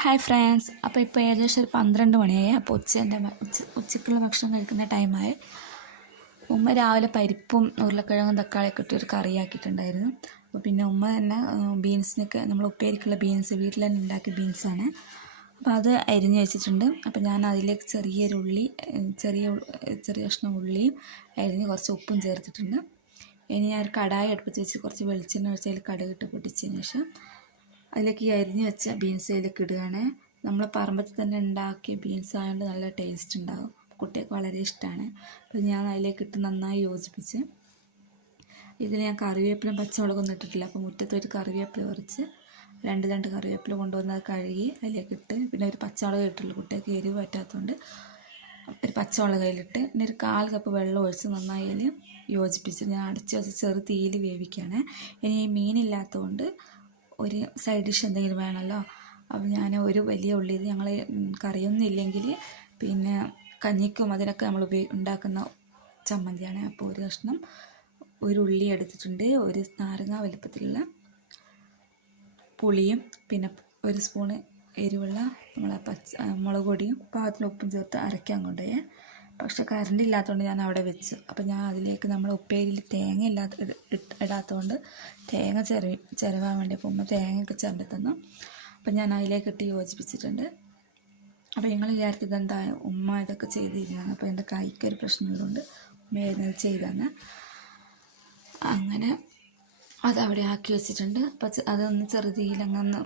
Hi friends, അപ്പോൾ ഇപ്പോൾ ഏകദേശം ഒരു 12 മണിയായി. അപ്പോൾ ഉച്ചക്കുള്ള ഭക്ഷണം കഴിക്കുന്ന ടൈമായി. ഉമ്മ രാവിലെ പരിപ്പും ഉരുളക്കിഴങ്ങും തക്കാളിയൊക്കെ ഇട്ടൊരു കറിയാക്കിയിട്ടുണ്ടായിരുന്നു. അപ്പോൾ പിന്നെ ഉമ്മ തന്നെ ബീൻസിനൊക്കെ നമ്മൾ ഉപ്പേരിക്കുള്ള ബീൻസ് വീട്ടിൽ തന്നെ ഉണ്ടാക്കിയ ബീൻസാണ്. അപ്പോൾ അത് അരിഞ്ഞ് വെച്ചിട്ടുണ്ട്. അപ്പോൾ ഞാൻ അതിലേക്ക് ചെറിയൊരു ഉള്ളി, ചെറിയ കഷ്ണം ഉള്ളിയും അരിഞ്ഞ് കുറച്ച് ഉപ്പും ചേർത്തിട്ടുണ്ട്. ഇനി ഞാൻ ഒരു കടായി അടുപ്പത്ത് വെച്ച് കുറച്ച് വെളിച്ചെണ്ണ ഒഴിച്ച് അതിൽ കടുകിട്ട് പൊട്ടിച്ചതിന് ശേഷം അതിലേക്ക് ഈ അരിഞ്ഞ് വെച്ച ബീൻസ് അതിലേക്ക് ഇടുകയാണ്. നമ്മൾ പറമ്പത്തിൽ തന്നെ ഉണ്ടാക്കിയ ബീൻസ് ആയതുകൊണ്ട് നല്ല ടേസ്റ്റ് ഉണ്ടാകും, കുട്ടികൾക്ക് വളരെ ഇഷ്ടമാണ്. അപ്പോൾ ഞാൻ അതിലേക്ക് ഇട്ട് നന്നായി യോജിപ്പിച്ച് ഇതിൽ ഞാൻ കറിവേപ്പിലും പച്ചമുളകൊന്നും ഇട്ടിട്ടില്ല. അപ്പോൾ മുറ്റത്തൊരു കറിവേപ്പില പറിച്ച് രണ്ട് കറിവേപ്പില കൊണ്ടുവന്ന് അത് കഴുകി അതിലേക്ക് ഇട്ട്, പിന്നെ ഒരു പച്ചമുളക് ഇട്ടുള്ളൂ, കുട്ടികൾക്ക് എരിവ് പറ്റാത്തതുകൊണ്ട് ഒരു പച്ചമുളക് അതിലിട്ട്, പിന്നെ ഒരു 1/4 കപ്പ് വെള്ളം ഒഴിച്ച് നന്നായി അതിൽ യോജിപ്പിച്ച് ഞാൻ അടച്ച് വെച്ച് ചെറു തീയിൽ വേവിക്കുകയാണ്. ഇനി ഈ മീനില്ലാത്തതുകൊണ്ട് ഒരു സൈഡ് ഡിഷ് എന്തെങ്കിലും വേണമല്ലോ. അപ്പോൾ ഞാൻ ഒരു വലിയ ഉള്ളി, ഞങ്ങൾ കറിയൊന്നും ഇല്ലെങ്കിൽ പിന്നെ കഞ്ഞിക്കും അതിനൊക്കെ നമ്മൾ ഉണ്ടാക്കുന്ന ചമ്മന്തിയാണ്. അപ്പോൾ ഒരു കഷ്ണം ഒരു ഉള്ളി എടുത്തിട്ടുണ്ട്, ഒരു നാരങ്ങ വലുപ്പത്തിലുള്ള പുളിയും പിന്നെ ഒരു സ്പൂണ് എരിവുള്ള നമ്മളെ മുളക് പൊടിയും പാകത്തിന് ഉപ്പും ചേർത്ത് അരയ്ക്കാൻ കൊണ്ടുപോയി. പക്ഷെ കറണ്ട് ഇല്ലാത്തതുകൊണ്ട് ഞാൻ അവിടെ വെച്ചു. അപ്പോൾ ഞാൻ അതിലേക്ക് നമ്മൾ ഉപ്പേരിയിൽ തേങ്ങ ഇടാത്തതുകൊണ്ട് തേങ്ങ ചിരവാൻ വേണ്ടി അപ്പോൾ ഉമ്മ തേങ്ങയൊക്കെ ചിരണ്ടി തന്നു. അപ്പോൾ ഞാൻ അതിലേക്ക് ഇട്ട് യോജിപ്പിച്ചിട്ടുണ്ട്. അപ്പോൾ നിങ്ങൾ വിചാരിക്കും ഇതെന്താ ഉമ്മ ഇതൊക്കെ ചെയ്തിരുന്നതാണ്. അപ്പോൾ എൻ്റെ കൈക്കൊരു പ്രശ്നമുള്ളതുകൊണ്ട് ഉമ്മയായിരുന്നു അത് ചെയ്തതെന്ന്. അങ്ങനെ അതവിടെ ആക്കി വെച്ചിട്ടുണ്ട്. അപ്പോൾ അതൊന്ന് ചെറുതീയിലങ്ങൊന്ന്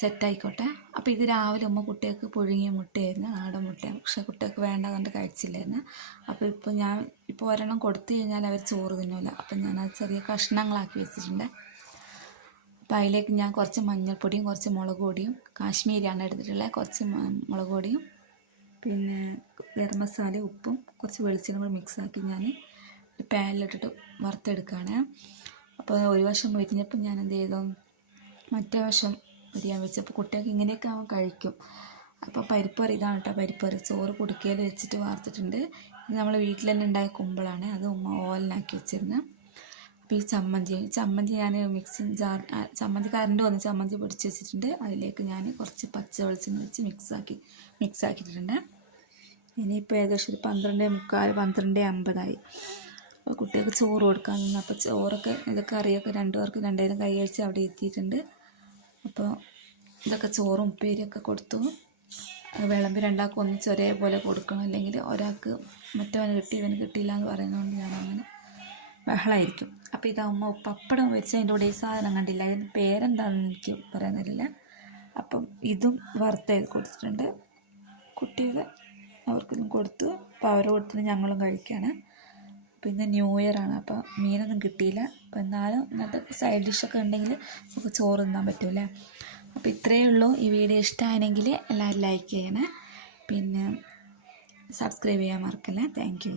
സെറ്റായിക്കോട്ടെ. അപ്പോൾ ഇത് രാവിലെ ഉമ്മ കുട്ടികൾക്ക് പുഴുങ്ങിയ മുട്ടയായിരുന്നു, നാടൻ മുട്ടയാണ്. പക്ഷേ കുട്ടികൾക്ക് വേണ്ടാതുകൊണ്ട് കഴിച്ചില്ലായിരുന്നു. അപ്പോൾ ഞാൻ ഒരെണ്ണം കൊടുത്തു കഴിഞ്ഞാൽ അവർ ചോറ് തിന്നില്ല. അപ്പം ഞാനത് ചെറിയ കഷ്ണങ്ങളാക്കി വെച്ചിട്ടുണ്ട്. അപ്പോൾ അതിലേക്ക് ഞാൻ കുറച്ച് മഞ്ഞൾപ്പൊടിയും കുറച്ച് മുളക് പൊടിയും, കാശ്മീരിയാണ് എടുത്തിട്ടുള്ളത്, കുറച്ച് മുളക് പൊടിയും പിന്നെ ഗരം മസാല, ഉപ്പും കുറച്ച് വെളിച്ചെണ്ണ കൂടി മിക്സാക്കി ഞാൻ പാനിലിട്ടിട്ട് വറുത്തെടുക്കുകയാണ്. അപ്പോൾ ഒരു വശം മൊരിഞ്ഞപ്പോൾ ഞാൻ എന്ത് ചെയ്തു, മറ്റേ വശം പൊരിയാൻ വെച്ചപ്പോൾ കുട്ടികൾക്ക് ഇങ്ങനെയൊക്കെ ആവാൻ കഴിക്കും. അപ്പോൾ പരിപ്പറി ഇതാണ് കേട്ടോ, പരിപ്പറി ചോറ് കുടുക്കയിൽ വെച്ചിട്ട് വാർത്തിട്ടുണ്ട്. ഇത് നമ്മൾ വീട്ടിൽ തന്നെ ഉണ്ടായ കുമ്പളാണ്, അത് ഉമ്മ ഓവലിനാക്കി വെച്ചിരുന്നത്. അപ്പോൾ ഈ ചമ്മന്തി ഞാൻ മിക്സിങ് ജാർ, ചമ്മന്തി കറണ്ട് വന്ന് ചമ്മന്തി പൊടിച്ച് വെച്ചിട്ടുണ്ട്. അതിലേക്ക് ഞാൻ കുറച്ച് പച്ച വെളിച്ചെണ്ണ വെച്ച് മിക്സാക്കിയിട്ടുണ്ട്. ഇനിയിപ്പോൾ ഏകദേശം ഒരു 12:45 12:50 അപ്പോൾ കുട്ടികൾക്ക് ചോറ് കൊടുക്കാൻ നിന്ന്. അപ്പോൾ ചോറൊക്കെ ഇതൊക്കെ അറിയൊക്കെ രണ്ടുപേർക്ക് രണ്ടുപേരും കൈ കഴിച്ച് അവിടെ എത്തിയിട്ടുണ്ട്. അപ്പോൾ ഇതൊക്കെ ചോറും ഉപ്പേരിയൊക്കെ കൊടുത്തു. വിളമ്പി രണ്ടാൾക്ക് ഒന്നിച്ച് ഒരേപോലെ കൊടുക്കണം, അല്ലെങ്കിൽ ഒരാൾക്ക് മറ്റവന് കിട്ടി ഇവന് കിട്ടിയില്ല എന്ന് പറയുന്നതുകൊണ്ട് ഞാനങ്ങനെ ബഹളമായിരിക്കും. അപ്പോൾ ഇതാകുമ്പോൾ പപ്പടം വെച്ച് അതിൻ്റെ കൂടെ ഈ സാധനം കണ്ടില്ല, അതിൻ്റെ പേരെന്താണെന്ന് എനിക്ക് പറയാൻ തരില്ല. അപ്പം ഇതും വറുത്തതിൽ കൊടുത്തിട്ടുണ്ട്. കുട്ടികൾ അവർക്കൊന്നും കൊടുത്തു. അപ്പോൾ അവരെ കൊടുത്തിട്ട് ഞങ്ങളും കഴിക്കുകയാണ്. പിന്നെ ന്യൂ ഇയർ ആണ്, അപ്പോൾ മീനൊന്നും കിട്ടിയില്ല. അപ്പോൾ എന്നാലും ഇങ്ങനത്തെ സൈഡ് ഡിഷൊക്കെ ഉണ്ടെങ്കിൽ നമുക്ക് ചോറ് തിന്നാൻ പറ്റുമല്ലേ. അപ്പോൾ ഇത്രയേ ഉള്ളൂ. ഈ വീഡിയോ ഇഷ്ടമായെങ്കിൽ എല്ലാവരും ലൈക്ക് ചെയ്യണേ, പിന്നെ സബ്സ്ക്രൈബ് ചെയ്യാൻ മറക്കല്ലേ. Thank you.